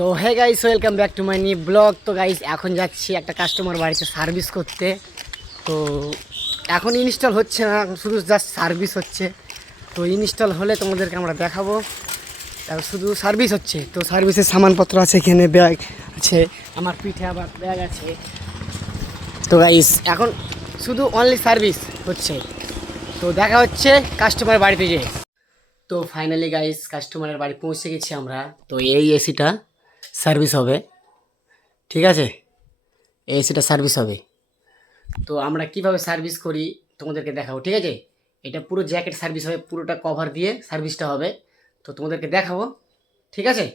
So hey guys, welcome back to my new blog. তো guys এখন যাচ্ছি একটা কাস্টমার বাড়িতে সার্ভিস করতে। তো এখন ইনস্টল হচ্ছে না, এখন শুধু জাস্ট সার্ভিস হচ্ছে। তো ইনস্টল হলে তোমাদেরকে আমরা দেখাবো। এখন শুধু সার্ভিস হচ্ছে, তো সার্ভিসের সামানপত্র আছে, এখানে ব্যাগ আছে, আমার পিঠে আবার ব্যাগ আছে। তো গাইস এখন শুধু অনলি সার্ভিস হচ্ছে। তো দেখা হচ্ছে কাস্টমার বাড়িতে যেয়ে। তো ফাইনালি গাইস কাস্টমারের বাড়ি পৌঁছে গেছি আমরা। তো এই এসিটা সার্ভিস হবে, ঠিক আছে? এই এসিটা সার্ভিস হবে। তো আমরা কিভাবে সার্ভিস করি তোমাদেরকে দেখাবো, ঠিক আছে? এটা পুরো জ্যাকেট সার্ভিস হবে, পুরোটা কভার দিয়ে সার্ভিসটা হবে। তো তোমাদেরকে দেখাবো, ঠিক আছে?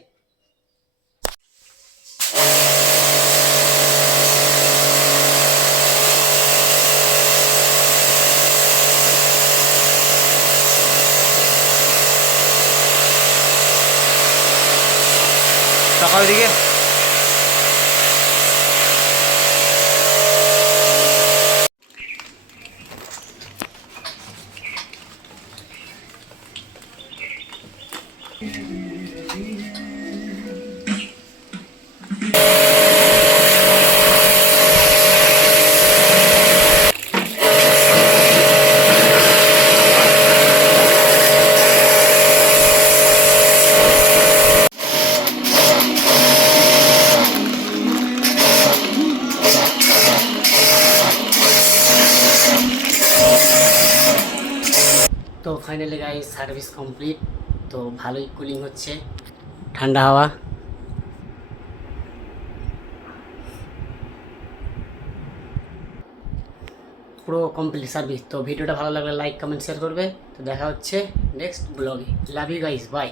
সকাল দিকে তো ফাইনালি গাইস সার্ভিস কমপ্লিট। তো ভালোই কুলিং হচ্ছে, ঠান্ডা হাওয়া। পুরো কমপ্লিট সার্ভিস। তো ভিডিওটা ভালো লাগলে লাইক কমেন্ট শেয়ার করবে। তো দেখা হচ্ছে নেক্সট ব্লগে। Love you guys, by.